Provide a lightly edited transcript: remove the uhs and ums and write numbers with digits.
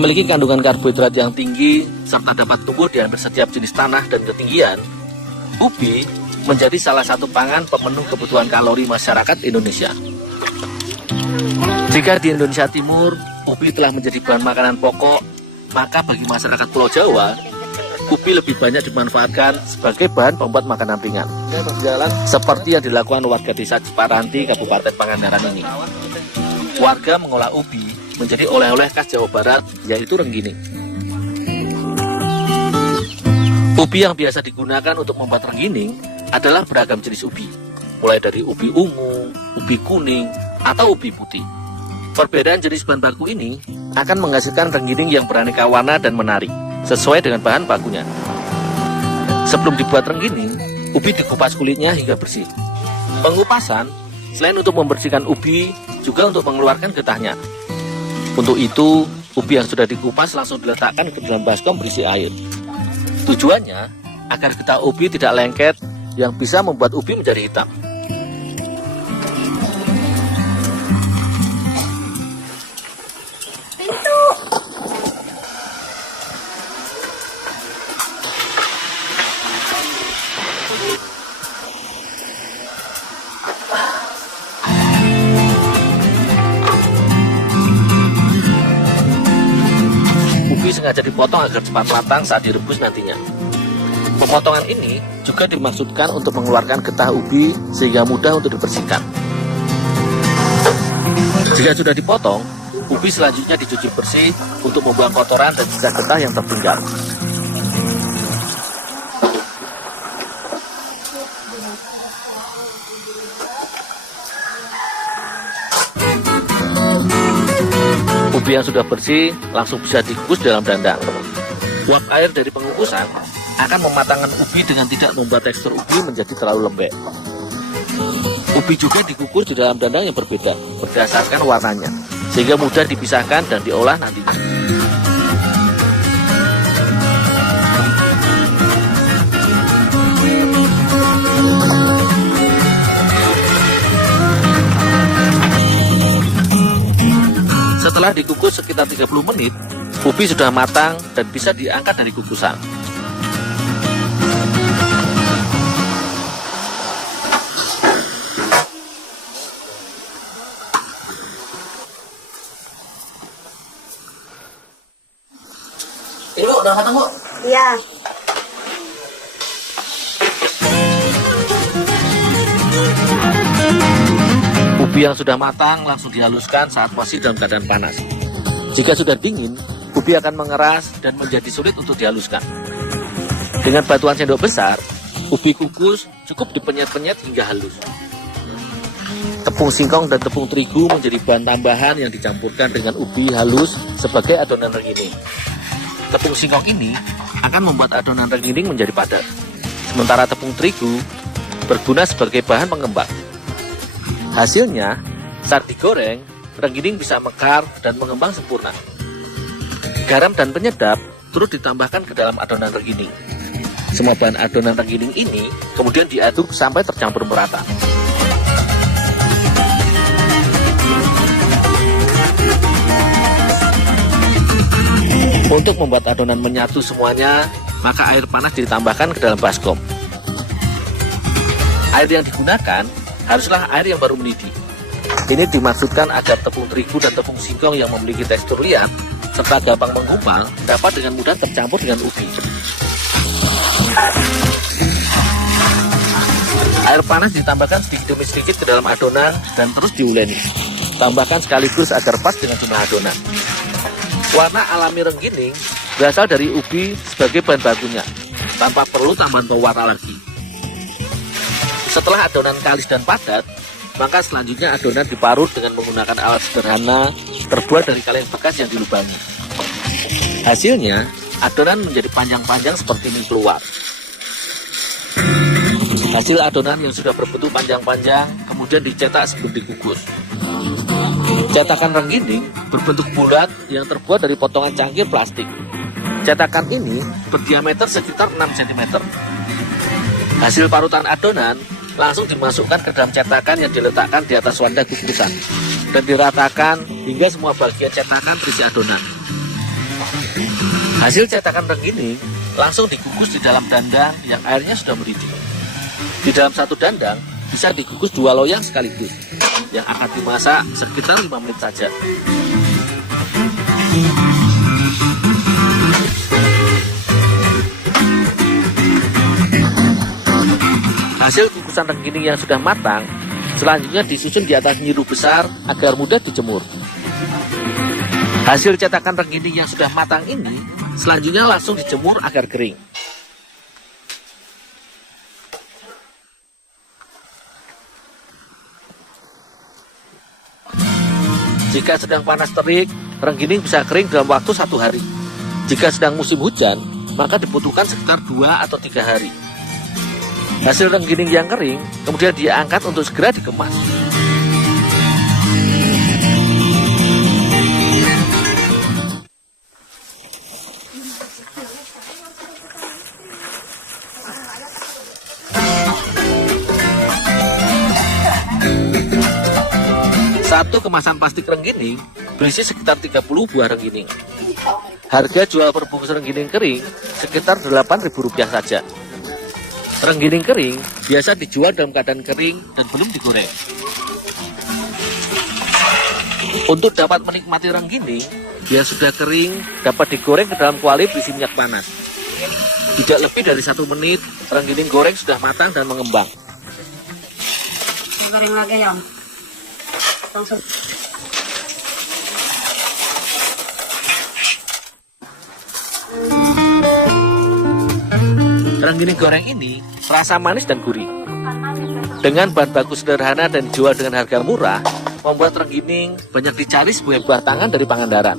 Memiliki kandungan karbohidrat yang tinggi serta dapat tumbuh di hampir setiap jenis tanah dan ketinggian, ubi menjadi salah satu pangan pemenuh kebutuhan kalori masyarakat Indonesia. Jika di Indonesia Timur, ubi telah menjadi bahan makanan pokok, maka bagi masyarakat Pulau Jawa, ubi lebih banyak dimanfaatkan sebagai bahan pembuat makanan ringan. Seperti yang dilakukan warga desa Ciparanti, Kabupaten Pangandaran ini. Warga mengolah ubi menjadi oleh-oleh khas Jawa Barat, yaitu renggining. Ubi yang biasa digunakan untuk membuat renggining adalah beragam jenis ubi, mulai dari ubi ungu, ubi kuning, atau ubi putih. Perbedaan jenis bahan baku ini akan menghasilkan renggining yang beraneka warna dan menarik, sesuai dengan bahan bakunya. Sebelum dibuat renggining, ubi dikupas kulitnya hingga bersih. Pengupasan, selain untuk membersihkan ubi, juga untuk mengeluarkan getahnya. Untuk itu, ubi yang sudah dikupas langsung diletakkan ke dalam baskom berisi air. Tujuannya, agar getah ubi tidak lengket yang bisa membuat ubi menjadi hitam. Ubi sengaja dipotong agar cepat matang saat direbus nantinya. Pemotongan ini juga dimaksudkan untuk mengeluarkan getah ubi sehingga mudah untuk dibersihkan. Jika sudah dipotong, ubi selanjutnya dicuci bersih untuk membuang kotoran dan sisa getah yang tertinggal. Ubi yang sudah bersih langsung bisa dikukus dalam dandang. Uap air dari pengukusan akan mematangkan ubi dengan tidak membuat tekstur ubi menjadi terlalu lembek. Ubi juga dikukus di dalam dandang yang berbeda berdasarkan warnanya, sehingga mudah dipisahkan dan diolah nantinya. Setelah dikukus sekitar 30 menit, ubi sudah matang dan bisa diangkat dari kukusan. Ini Bu, udah matang Bu? Iya. Ubi yang sudah matang langsung dihaluskan saat masih dalam keadaan panas. Jika sudah dingin, ubi akan mengeras dan menjadi sulit untuk dihaluskan. Dengan bantuan sendok besar, ubi kukus cukup dipenyet-penyet hingga halus. Tepung singkong dan tepung terigu menjadi bahan tambahan yang dicampurkan dengan ubi halus sebagai adonan renggining. Tepung singkong ini akan membuat adonan renggining menjadi padat. Sementara tepung terigu berguna sebagai bahan pengembang. Hasilnya, saat digoreng, renggining bisa mekar dan mengembang sempurna. Garam dan penyedap turut ditambahkan ke dalam adonan renggining. Semua bahan adonan renggining ini kemudian diaduk sampai tercampur merata. Untuk membuat adonan menyatu semuanya, maka air panas ditambahkan ke dalam baskom. Air yang digunakan haruslah air yang baru mendidih. Ini dimaksudkan agar tepung terigu dan tepung singkong yang memiliki tekstur liat serta gampang menggumpal dapat dengan mudah tercampur dengan ubi. Air panas ditambahkan sedikit demi sedikit ke dalam adonan dan terus diuleni. Tambahkan sekaligus agar pas dengan jumlah adonan. Warna alami renggining berasal dari ubi sebagai bahan bakunya, tanpa perlu tambahan pewarna lagi. Setelah adonan kalis dan padat, maka selanjutnya adonan diparut dengan menggunakan alat sederhana terbuat dari kaleng bekas yang dilubangi. Hasilnya, adonan menjadi panjang-panjang seperti mie keluar. Hasil adonan yang sudah berbentuk panjang-panjang kemudian dicetak sebelum dikukus. Cetakan renggining berbentuk bulat yang terbuat dari potongan cangkir plastik. Cetakan ini berdiameter sekitar 6 cm. Hasil parutan adonan langsung dimasukkan ke dalam cetakan yang diletakkan di atas wadah kukusan dan diratakan hingga semua bagian cetakan berisi adonan. Hasil cetakan renggining langsung dikukus di dalam dandang yang airnya sudah mendidih. Di dalam satu dandang bisa dikukus 2 loyang sekaligus yang akan dimasak sekitar 5 menit saja. Hasil kukusan renggining yang sudah matang selanjutnya disusun di atas nyiru besar agar mudah dijemur. Hasil cetakan renggining yang sudah matang ini selanjutnya langsung dijemur agar kering. Jika sedang panas terik, renggining bisa kering dalam waktu 1 hari. Jika sedang musim hujan, maka dibutuhkan sekitar 2 atau 3 hari. Hasil renggining yang kering kemudian diangkat untuk segera dikemas. Satu kemasan plastik renggining berisi sekitar 30 buah renggining. Harga jual per bungkus renggining kering sekitar Rp8.000 saja. Renggining kering biasa dijual dalam keadaan kering dan belum digoreng. Untuk dapat menikmati renggining yang sudah kering dapat digoreng ke dalam kuali berisi minyak panas. Tidak lebih dari 1 menit, renggining goreng sudah matang dan mengembang. Goreng lagi ya. Langsung. Renggining goreng ini rasa manis dan gurih. Dengan bahan baku sederhana dan dijual dengan harga murah, membuat renggining banyak dicari sebagai buah tangan dari Pangandaran.